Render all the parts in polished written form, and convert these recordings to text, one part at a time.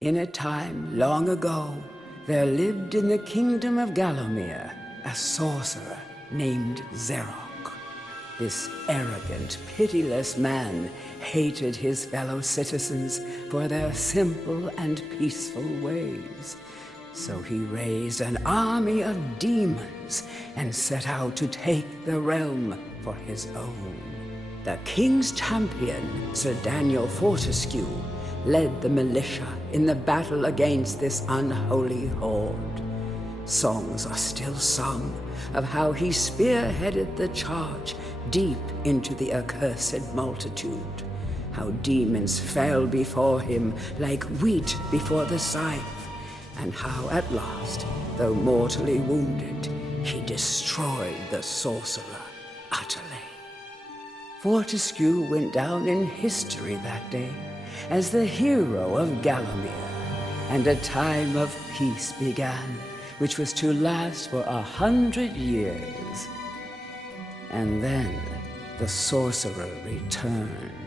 In a time long ago, there lived in the kingdom of Gallowmere a sorcerer named Zerok. This arrogant, pitiless man hated his fellow citizens for their simple and peaceful ways. So he raised an army of demons and set out to take the realm for his own. The king's champion, Sir Daniel Fortescue, led the militia in the battle against this unholy horde. Songs are still sung of how he spearheaded the charge deep into the accursed multitude, how demons fell before him like wheat before the scythe, and how at last, though mortally wounded, he destroyed the sorcerer utterly. Fortescue went down in history that day as the hero of Gallowmere, and a time of peace began, which was to last for 100 years. And then the sorcerer returned.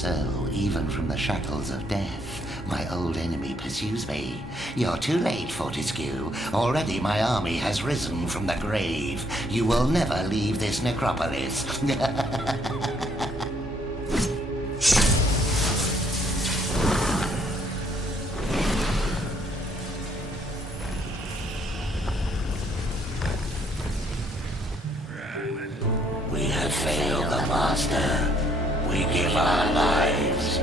So, even from the shackles of death, my old enemy pursues me. You're too late, Fortescue. Already my army has risen from the grave. You will never leave this necropolis. We have failed the Master. We give our lives.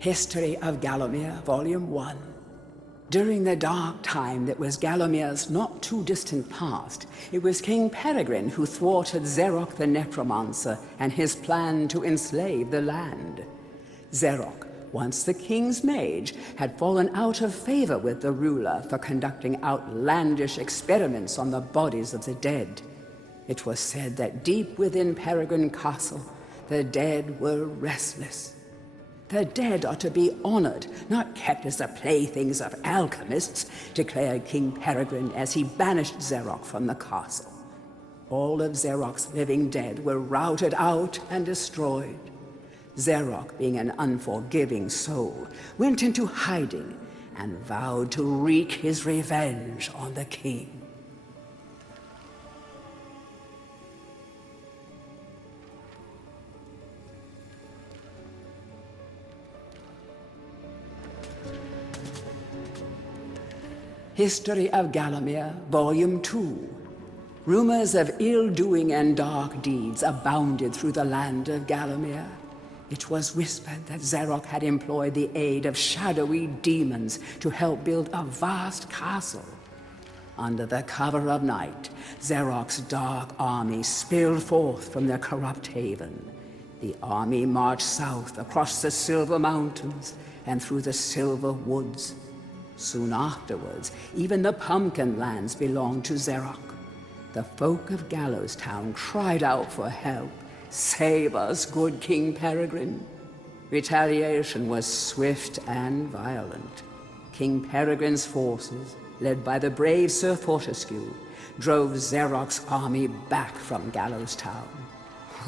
History of Gallowmere, Volume 1. During the dark time that was Gallomere's not too distant past, it was King Peregrine who thwarted Xerok the Necromancer and his plan to enslave the land. Xerok, once the king's mage, had fallen out of favor with the ruler for conducting outlandish experiments on the bodies of the dead. It was said that deep within Peregrine Castle, the dead were restless. The dead are to be honored, not kept as the playthings of alchemists, declared King Peregrine as he banished Xerok from the castle. All of Xerok's living dead were routed out and destroyed. Xerok, being an unforgiving soul, went into hiding and vowed to wreak his revenge on the king. History of Gallowmere, Volume 2. Rumors of ill-doing and dark deeds abounded through the land of Gallowmere. It was whispered that Xerok had employed the aid of shadowy demons to help build a vast castle. Under the cover of night, Xerok's dark army spilled forth from their corrupt haven. The army marched south across the Silver Mountains and through the Silver Woods. Soon afterwards, even the Pumpkin Lands belonged to Xerok. The folk of Gallows Town cried out for help. "Save us, good King Peregrine." Retaliation was swift and violent. King Peregrine's forces, led by the brave Sir Fortescue, drove Xerok's army back from Gallows Town.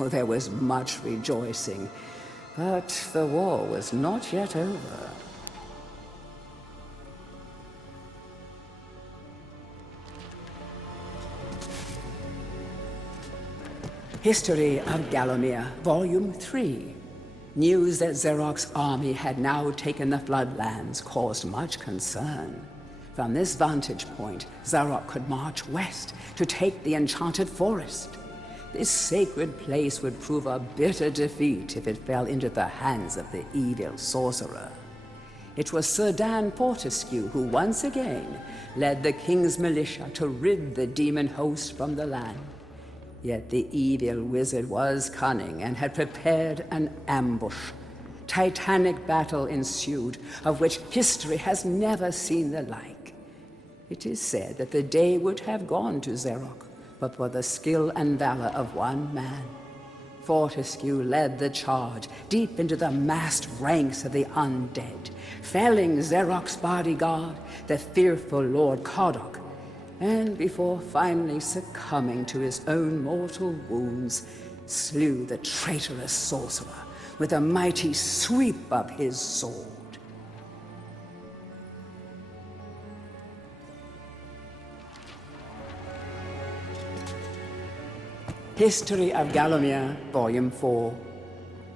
Oh, there was much rejoicing, But the war was not yet over. History of Gallowmere, Volume 3. News that Xeroc's army had now taken the Floodlands caused much concern. From this vantage point, Xeroc could march west to take the Enchanted Forest. This sacred place would prove a bitter defeat if it fell into the hands of the evil sorcerer. It was Sir Dan Fortescue who once again led the king's militia to rid the demon host from the land. Yet the evil wizard was cunning and had prepared an ambush. Titanic battle ensued, of which history has never seen the like. It is said that the day would have gone to Xeroc, but for the skill and valor of one man. Fortescue led the charge deep into the massed ranks of the undead, felling Xeroc's bodyguard, the fearful Lord Coddoc, and before finally succumbing to his own mortal wounds, slew the traitorous sorcerer with a mighty sweep of his sword. History of Gallowmere, Volume 4.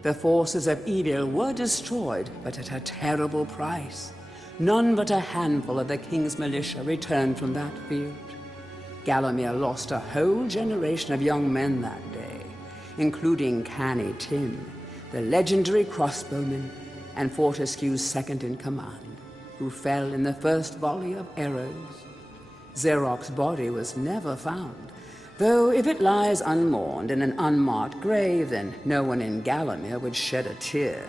The forces of evil were destroyed, but at a terrible price. None but a handful of the king's militia returned from that field. Gallowmere lost a whole generation of young men that day, including Canny Tim, the legendary crossbowman, and Fortescue's second-in-command, who fell in the first volley of arrows. Xeroc's body was never found, though if it lies unmourned in an unmarked grave, then no one in Gallowmere would shed a tear.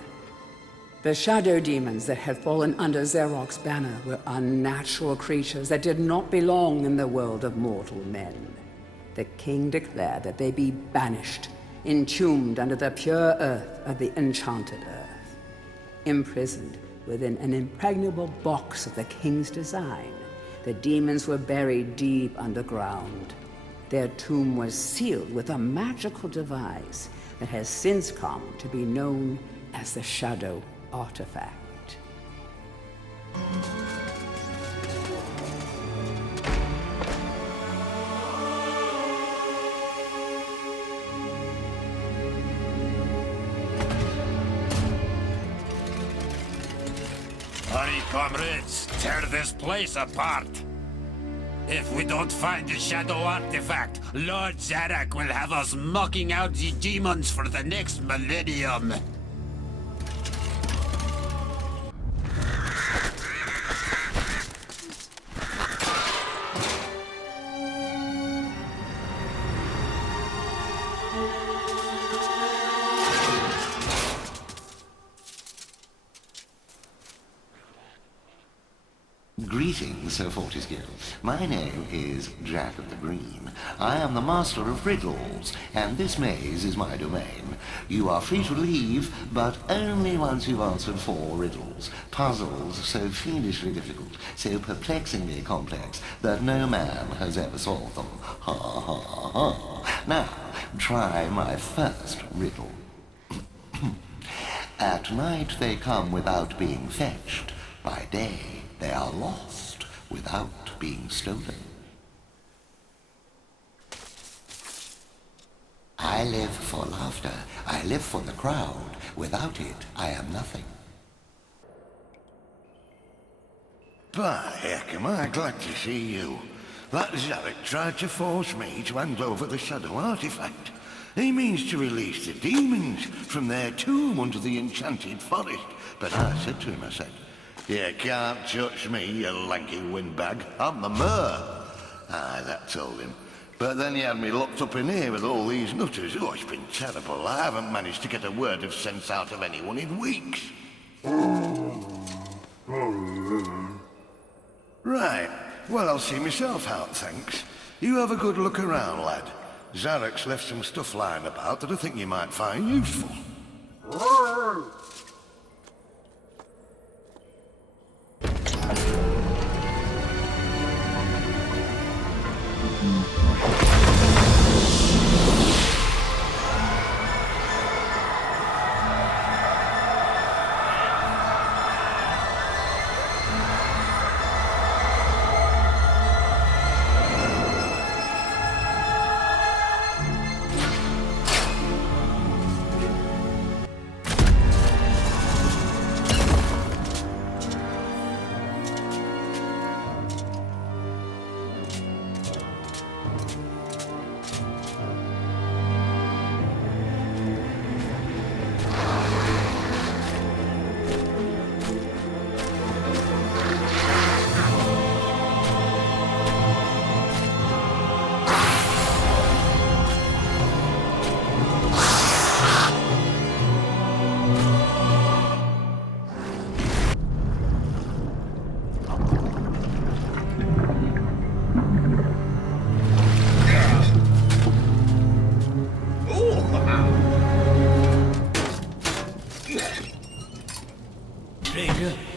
The shadow demons that had fallen under Xeroc's banner were unnatural creatures that did not belong in the world of mortal men. The king declared that they be banished, entombed under the pure earth of the enchanted earth. Imprisoned within an impregnable box of the king's design, the demons were buried deep underground. Their tomb was sealed with a magical device that has since come to be known as the Shadow Artifact. Hurry, comrades, tear this place apart. If we don't find the Shadow Artifact, Lord Zarek will have us mocking out the demons for the next millennium. Greetings, Sir Fortescue. My name is Jack of the Green. I am the master of riddles, and this maze is my domain. You are free to leave, but only once you've answered 4 riddles. Puzzles so fiendishly difficult, so perplexingly complex, that no man has ever solved them. Ha ha ha. Now, try my first riddle. At night they come without being fetched. By day they are lost without being stolen. I live for laughter. I live for the crowd. Without it, I am nothing. By heck, am I glad to see you. That Zarek tried to force me to hand over the Shadow Artifact. He means to release the demons from their tomb under the Enchanted Forest. But I said to him, I said, "You can't touch me, you lanky windbag. I'm the mayor." Aye, that told him. But then he had me locked up in here with all these nutters. Oh, it's been terrible. I haven't managed to get a word of sense out of anyone in weeks. Right. Well, I'll see myself out, thanks. You have a good look around, lad. Zarek's left some stuff lying about that I think you might find useful.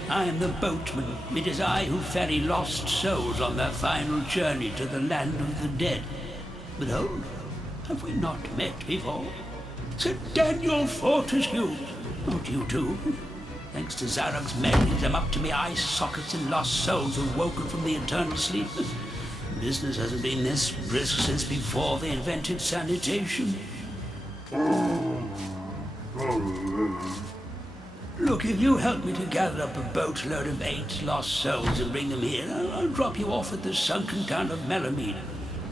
I am the boatman. It is I who ferry lost souls on their final journey to the land of the dead. But hold, have we not met before? Sir Daniel Fortescue, not you too. Thanks to Zarok's memories, I'm up to my eye sockets in lost souls who've woken from the eternal sleep. Business hasn't been this brisk since before they invented sanitation. Look, if you help me to gather up a boatload of 8 lost souls and bring them here, I'll drop you off at the sunken town of Melamine.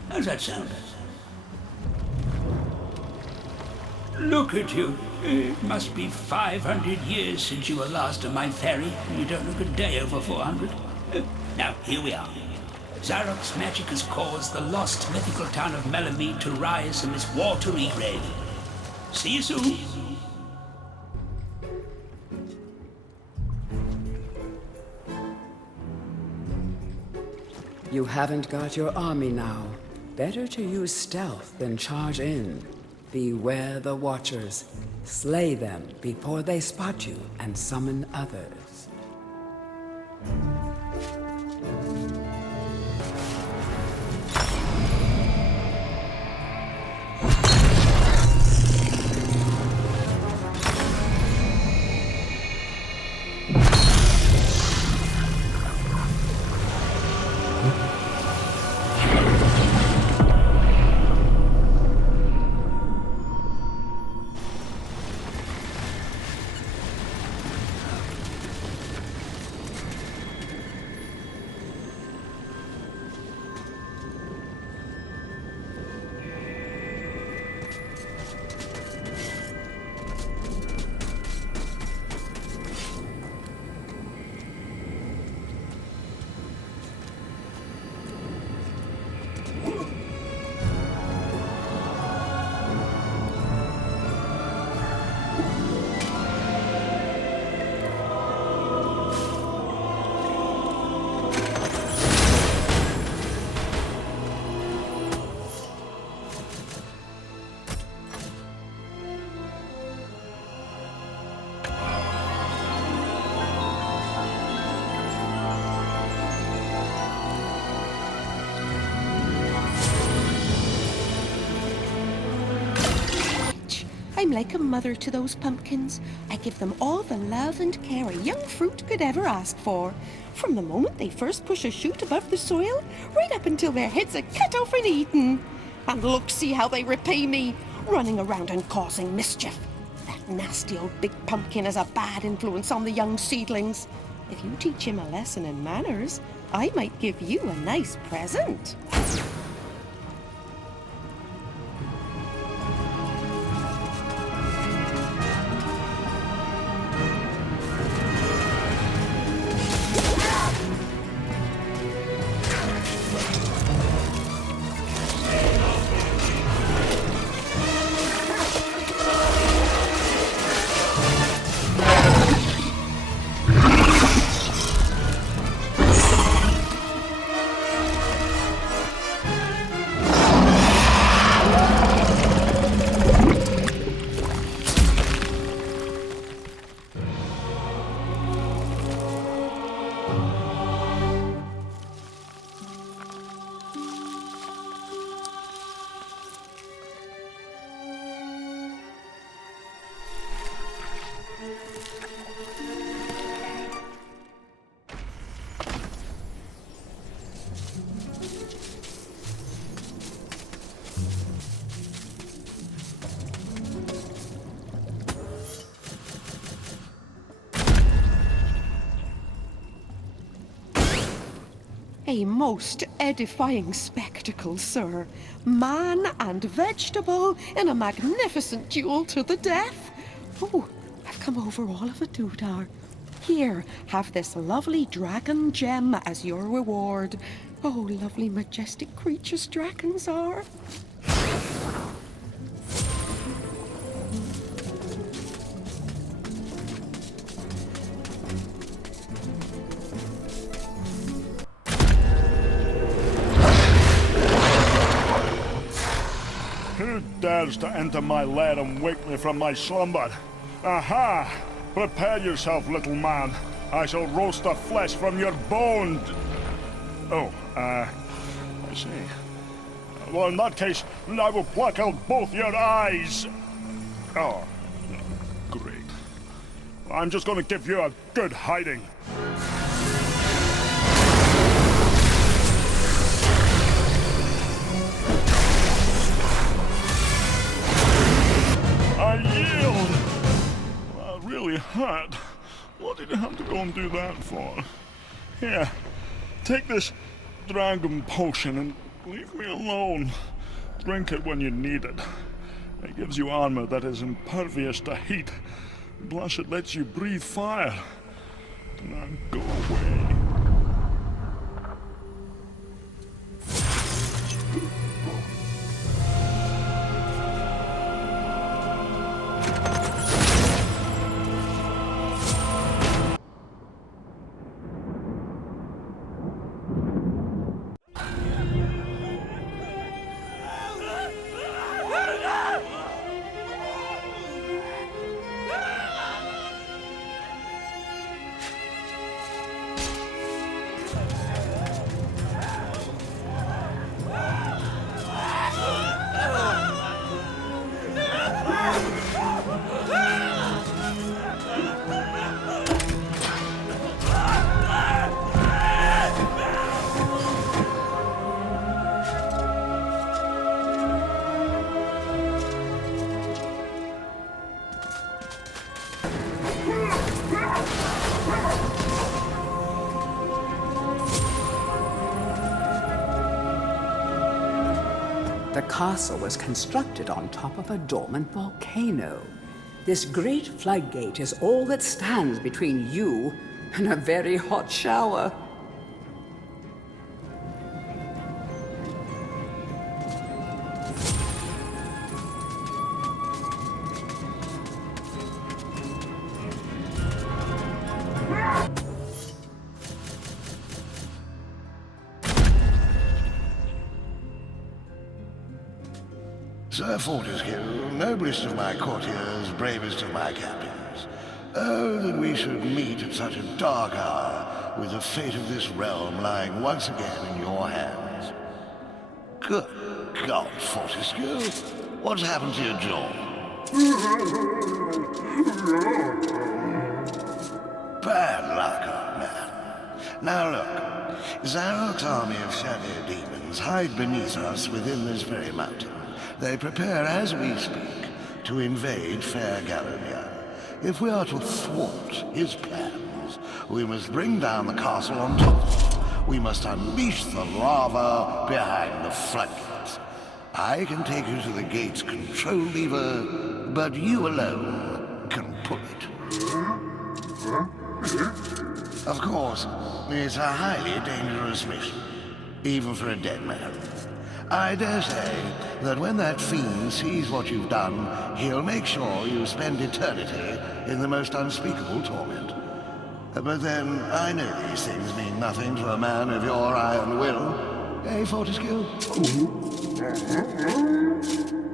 How's that sound? Look at you. It must be 500 years since you were last on my ferry, and you don't look a day over 400. Now, here we are. Zarok's magic has caused the lost mythical town of Melamine to rise from its watery grave. See you soon. You haven't got your army now. Better to use stealth than charge in. Beware the Watchers. Slay them before they spot you and summon others. I'm like a mother to those pumpkins. I give them all the love and care a young fruit could ever ask for. From the moment they first push a shoot above the soil, right up until their heads are cut off and eaten. And look, see how they repay me, running around and causing mischief. That nasty old big pumpkin has a bad influence on the young seedlings. If you teach him a lesson in manners, I might give you a nice present. A most edifying spectacle, sir. Man and vegetable in a magnificent duel to the death. Oh, I've come over all of a doodah. Here, have this lovely dragon gem as your reward. Oh, lovely, majestic creatures dragons are. Who dares to enter my lair and wake me from my slumber? Aha! Prepare yourself, little man. I shall roast the flesh from your bones. Oh, I see. Well, in that case, I will pluck out both your eyes. Oh, great. I'm just gonna give you a good hiding. I yield! That really hurt. What did you have to go and do that for? Here, take this dragon potion and leave me alone. Drink it when you need it. It gives you armor that is impervious to heat. Plus it lets you breathe fire. Now go away. The castle was constructed on top of a dormant volcano. This great floodgate is all that stands between you and a very hot shower. Sir Fortescue, noblest of my courtiers, bravest of my captains. Oh, that we should meet at such a dark hour, with the fate of this realm lying once again in your hands. Good God, Fortescue, what's happened to your jaw? Bad luck, old man. Now look, Zarok's army of shadow demons hide beneath us within this very mountain. They prepare as we speak to invade fair Galomir. If we are to thwart his plans, we must bring down the castle on top. We must unleash the lava behind the floodgates. I can take you to the gate's control lever, but you alone can pull it. Of course, it's a highly dangerous mission, even for a dead man. I dare say that when that fiend sees what you've done, he'll make sure you spend eternity in the most unspeakable torment. But then, I know these things mean nothing to a man of your iron will. Eh, Fortescue?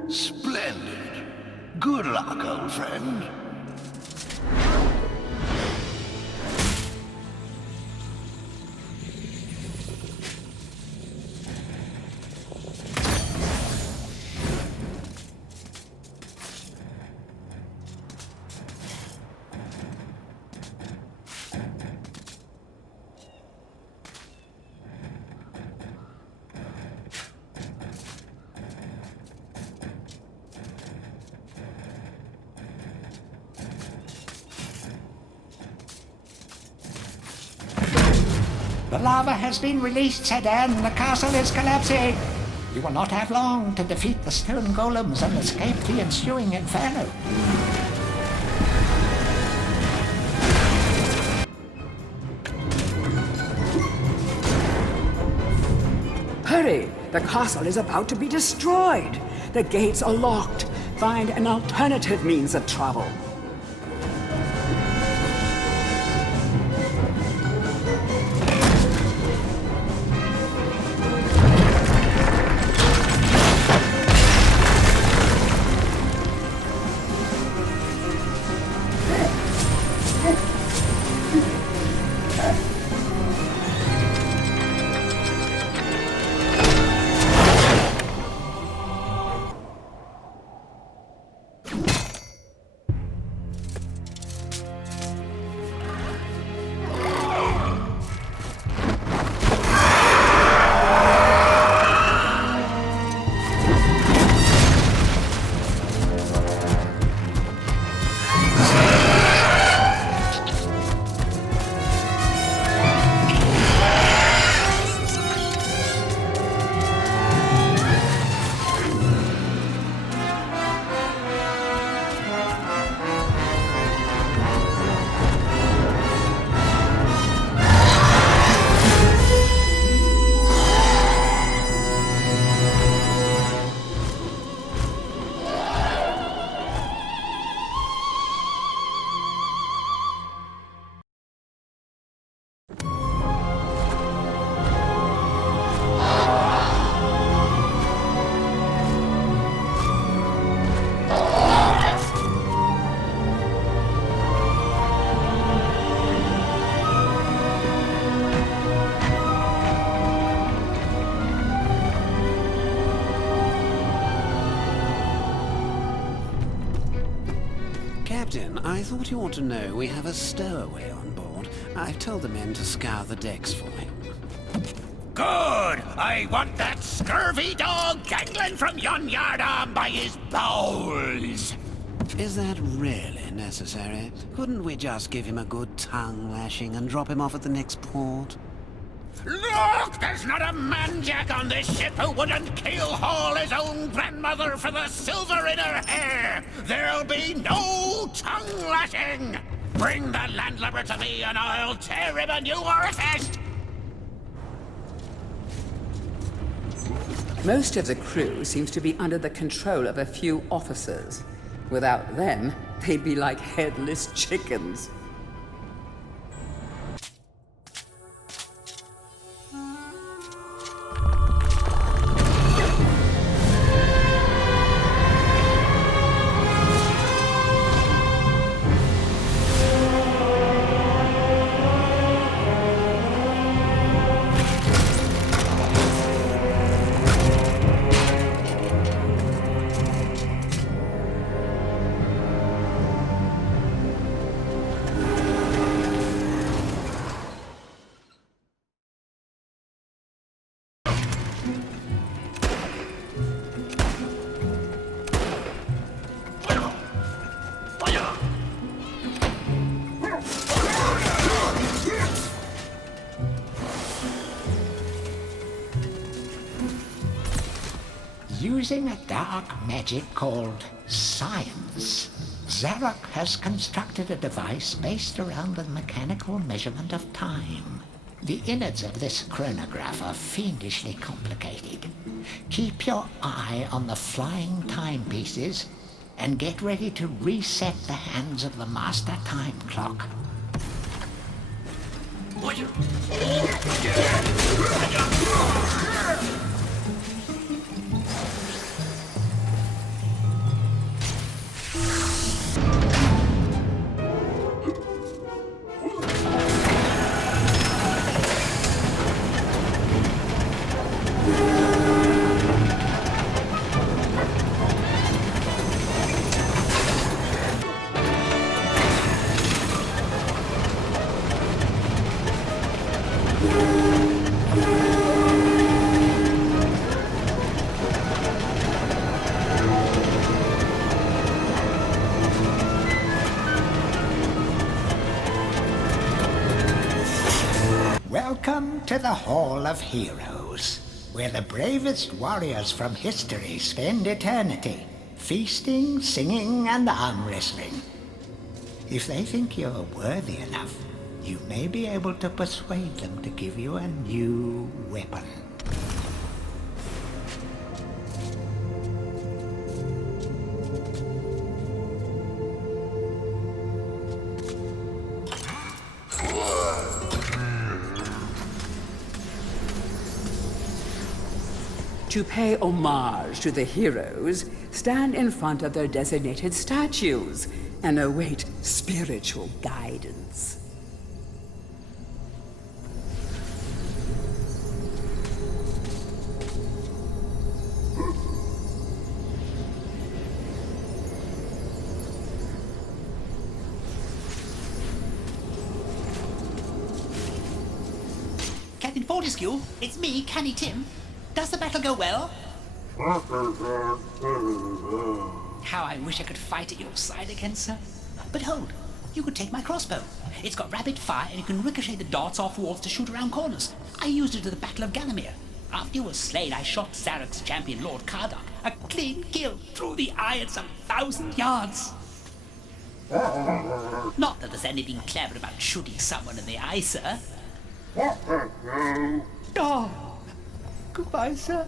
Splendid. Good luck, old friend. The lava has been released, Sedan. The castle is collapsing. You will not have long to defeat the stone golems and escape the ensuing inferno. Hurry! The castle is about to be destroyed. The gates are locked. Find an alternative means of travel. Captain, I thought you ought to know we have a stowaway on board. I've told the men to scour the decks for him. Good! I want that scurvy dog dangling from yon yardarm by his bowels! Is that really necessary? Couldn't we just give him a good tongue lashing and drop him off at the next port? Look! There's not a man-jack on this ship who wouldn't keel-haul his own grandmother for the silver in her hair! There'll be no tongue-lashing! Bring the landlubber to me and I'll tear him a new orifice! Most of the crew seems to be under the control of a few officers. Without them, they'd be like headless chickens. Using a dark magic called science, Zarok has constructed a device based around the mechanical measurement of time. The innards of this chronograph are fiendishly complicated. Keep your eye on the flying timepieces and get ready to reset the hands of the master time clock. Welcome to the Hall of Heroes, where the bravest warriors from history spend eternity, feasting, singing, and arm wrestling. If they think you're worthy enough, you may be able to persuade them to give you a new weapon. To pay homage to the heroes, stand in front of their designated statues and await spiritual guidance. Captain Fortescue, it's me, Canny Tim. Does the battle go well? How I wish I could fight at your side again, sir. But hold, you could take my crossbow. It's got rapid fire and you can ricochet the darts off walls to shoot around corners. I used it at the Battle of Gallowmere. After you were slain, I shot Zarok's champion, Lord Kardok. A clean kill through the eye at some 1,000 yards. Not that there's anything clever about shooting someone in the eye, sir. Oh. Goodbye, sir.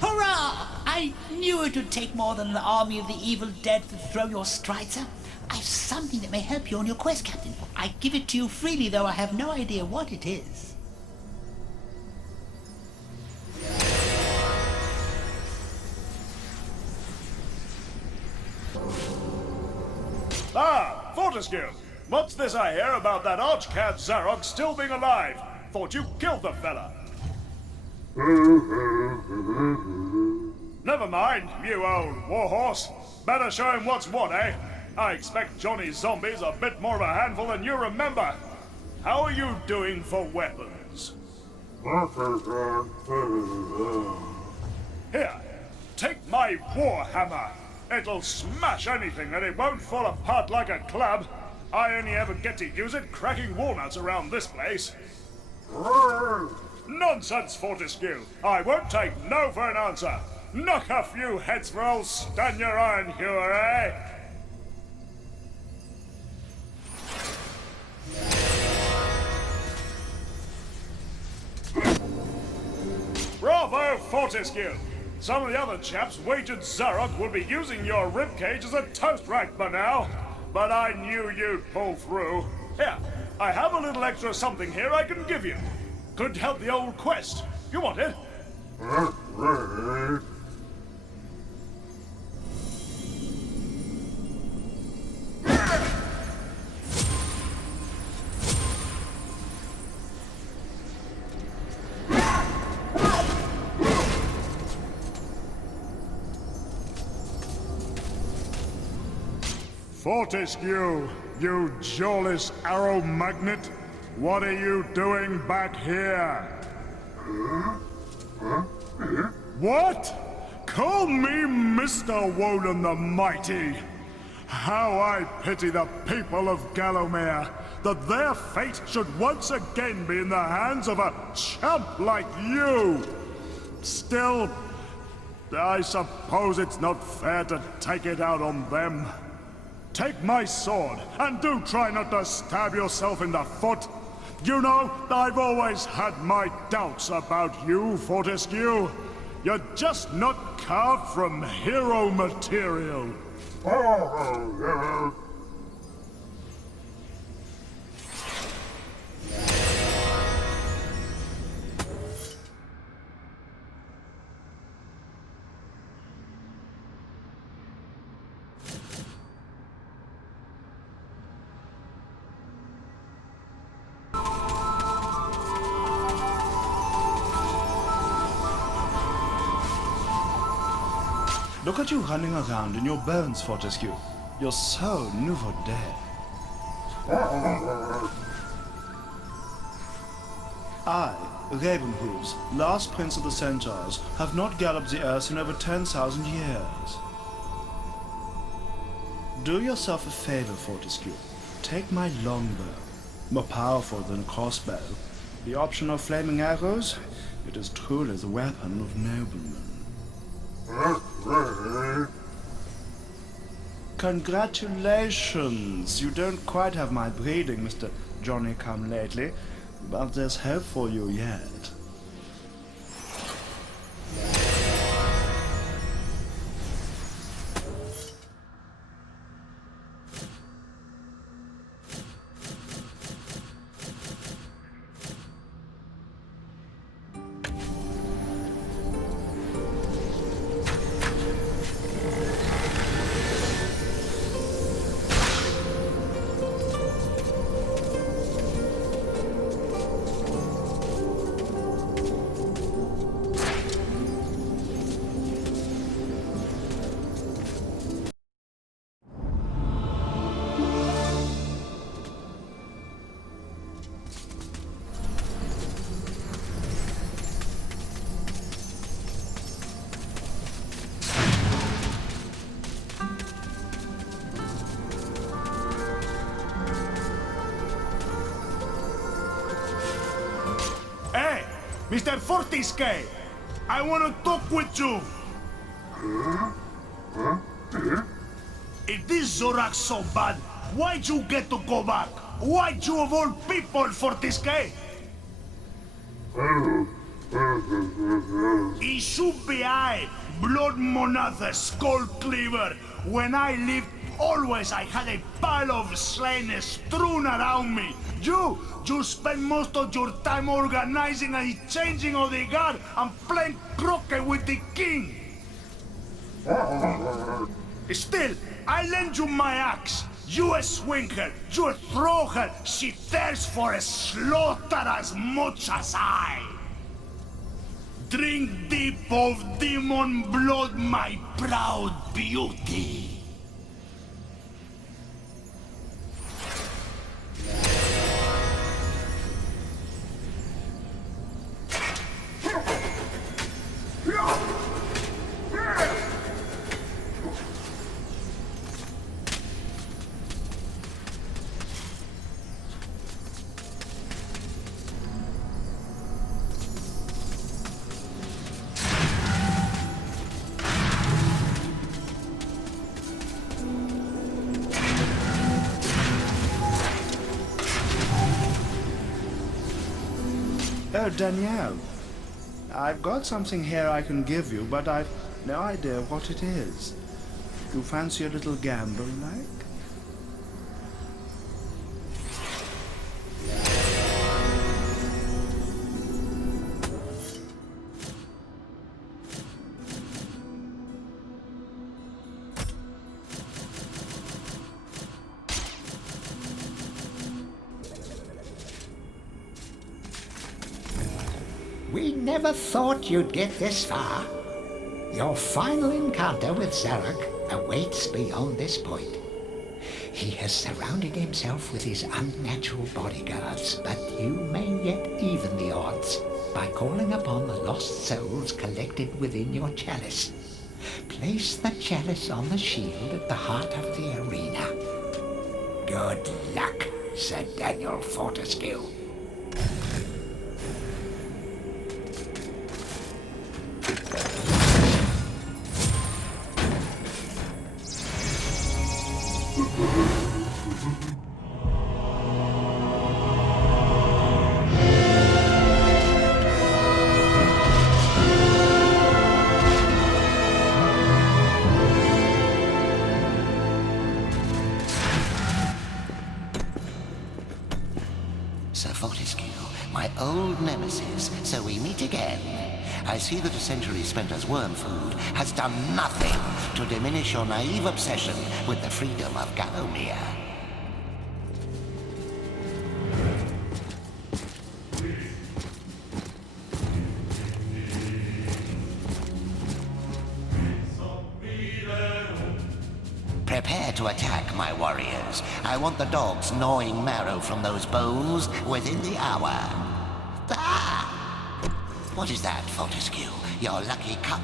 Hurrah! I knew it would take more than an army of the evil dead to throw your strider. I've something that may help you on your quest, Captain. I give it to you freely, though I have no idea what it is. Fortescue, what's this I hear about that arch-cad Zarok still being alive? Thought you killed the fella. Never mind, you old warhorse. Better show him what's what, eh? I expect Johnny's zombies a bit more of a handful than you remember. How are you doing for weapons? Here, take my war hammer. It'll smash anything and it won't fall apart like a club. I only ever get to use it cracking walnuts around this place. Nonsense, Fortescue. I won't take no for an answer. Knock a few heads for old Stan your iron hewer, eh? Bravo, Fortescue! Some of the other chaps wagered Zarok would be using your ribcage as a toast rack by now. But I knew you'd pull through. Here, I have a little extra something here I can give you. Could help the old quest. You want it? Fortescue, you jawless arrow magnet, what are you doing back here? What? Call me Mr. Woden the Mighty. How I pity the people of Gallowmere, that their fate should once again be in the hands of a chump like you. Still, I suppose it's not fair to take it out on them. Take my sword, and do try not to stab yourself in the foot. You know, I've always had my doubts about you, Fortescue. You're just not carved from hero material. Look at you running around in your bones, Fortescue. You're so nouveau day. I, Ravenhooves, last prince of the Centaurs, have not galloped the earth in over 10,000 years. Do yourself a favor, Fortescue. Take my longbow, more powerful than a crossbow. The option of flaming arrows, it is truly the weapon of noblemen. Congratulations! You don't quite have my breeding, Mr. Johnny-come-lately, but there's hope for you yet. Mr. Fortescue, I want to talk with you. If this Zorak's so bad, why'd you get to go back? Why'd you of all people, Fortescue? It should be I, Blood Monathe, Skull Cleaver. When I lived, always I had a pile of slain strewn around me. You spend most of your time organizing a changing of the guard and playing croquet with the king. Still, I lend you my axe. You a swinker, you a thrower, she thirsts for a slaughter as much as I. Drink deep of demon blood, my proud beauty. Oh, Danielle. I've got something here I can give you, but I've no idea what it is. You fancy a little gamble, like? We never thought you'd get this far. Your final encounter with Zarok awaits beyond this point. He has surrounded himself with his unnatural bodyguards, but you may yet even the odds by calling upon the lost souls collected within your chalice. Place the chalice on the shield at the heart of the arena. Good luck, Sir Daniel Fortescue. Sir Fortescue, my old nemesis, so we meet again. I see that a century spent as worm food has done nothing to diminish your naive obsession with the freedom of Gallowmere. Prepare to attack, my warriors. I want the dogs gnawing marrow from those bones within the hour. Ah! What is that, Fortescue? Your lucky cup?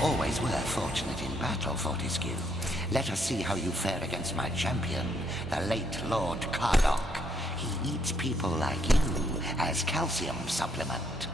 Always were fortunate in battle, Fortescue. Let us see how you fare against my champion, the late Lord Cardok. He eats people like you as calcium supplement.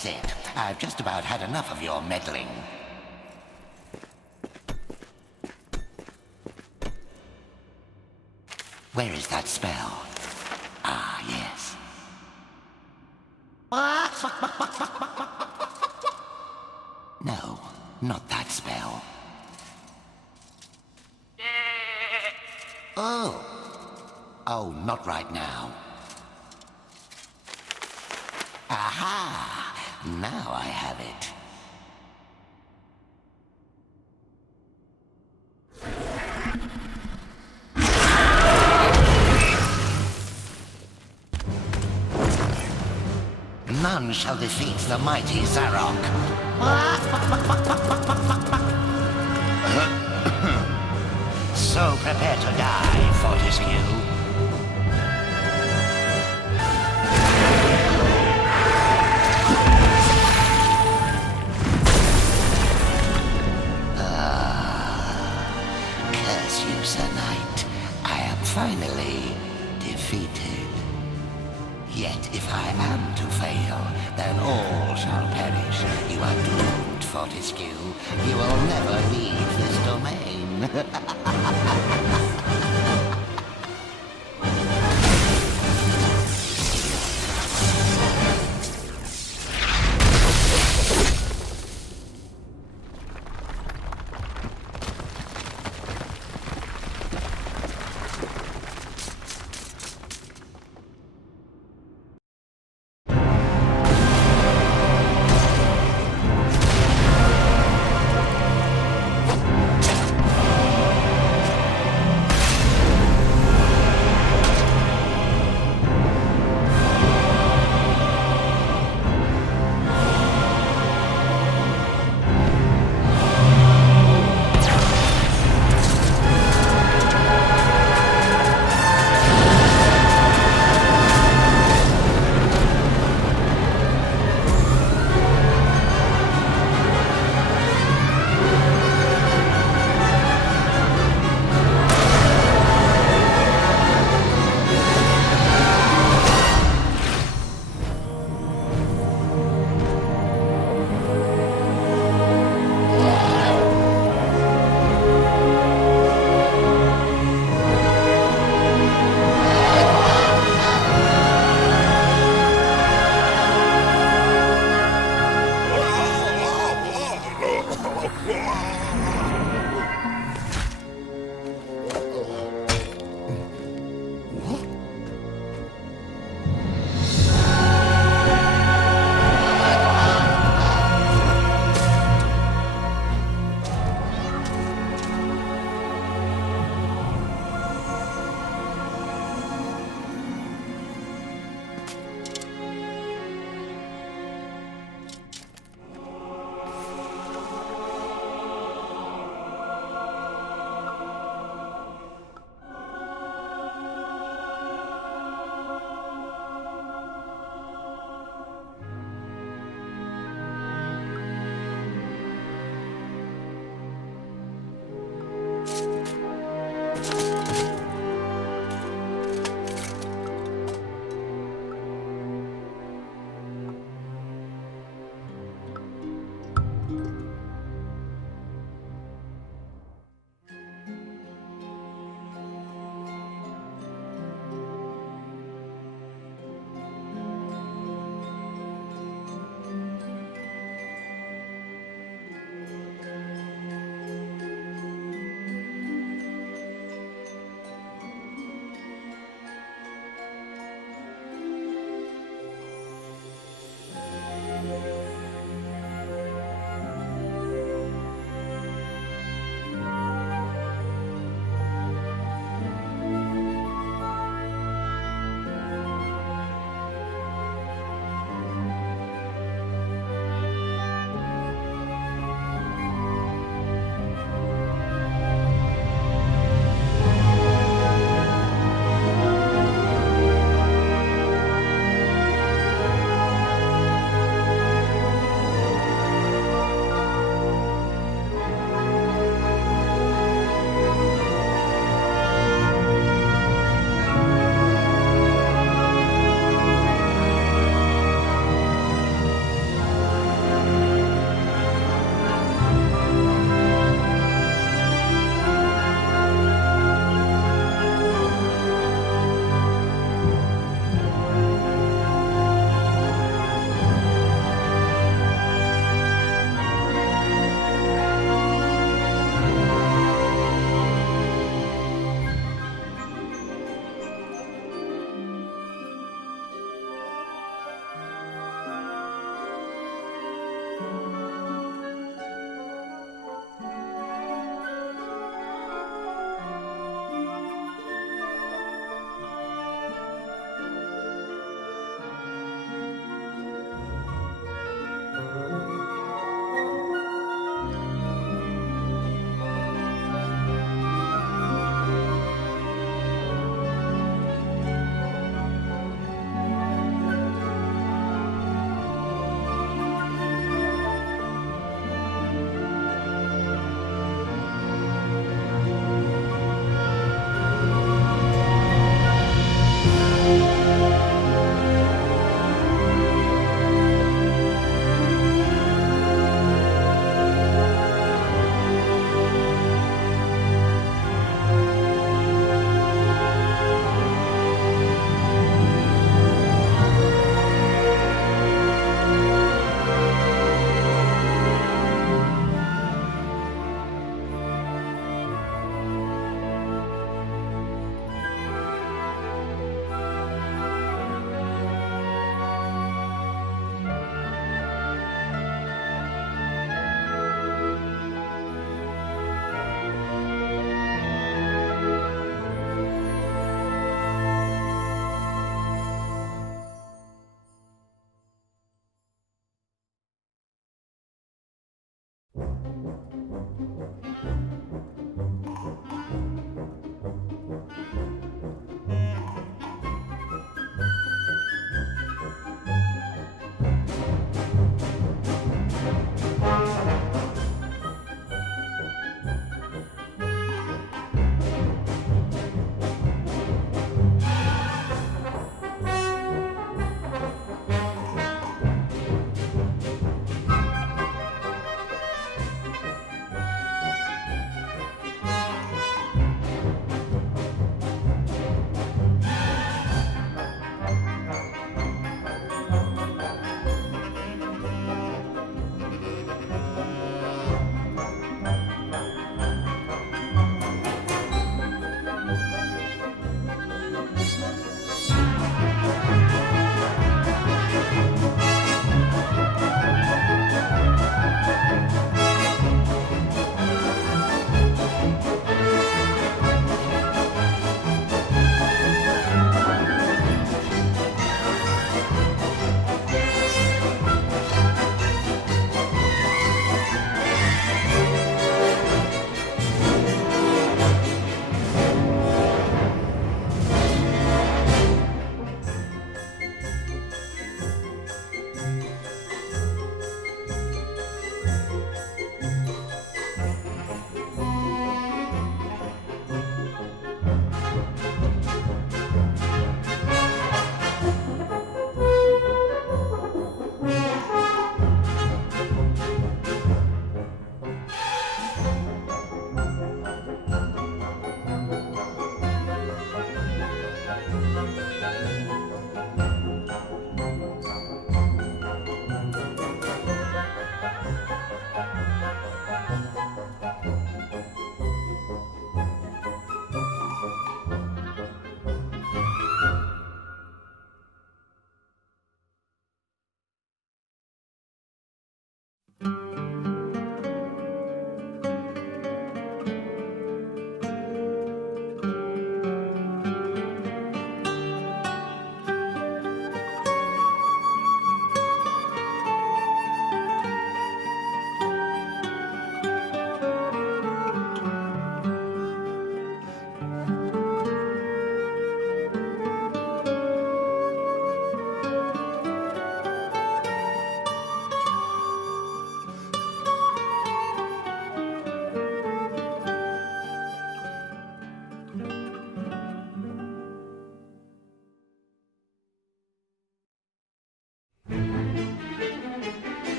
That's it. I've just about had enough of your meddling. Where is that spell? Ah, yes. No, not that spell. Oh. Oh, not right now. Aha! Now I have it. None shall defeat the mighty Zarok. So prepare to die, Fortescue. Curse you, Sir Knight. I am finally defeated. Yet if I am to fail, then all shall perish. You are doomed, Fortescue. You will never leave this domain.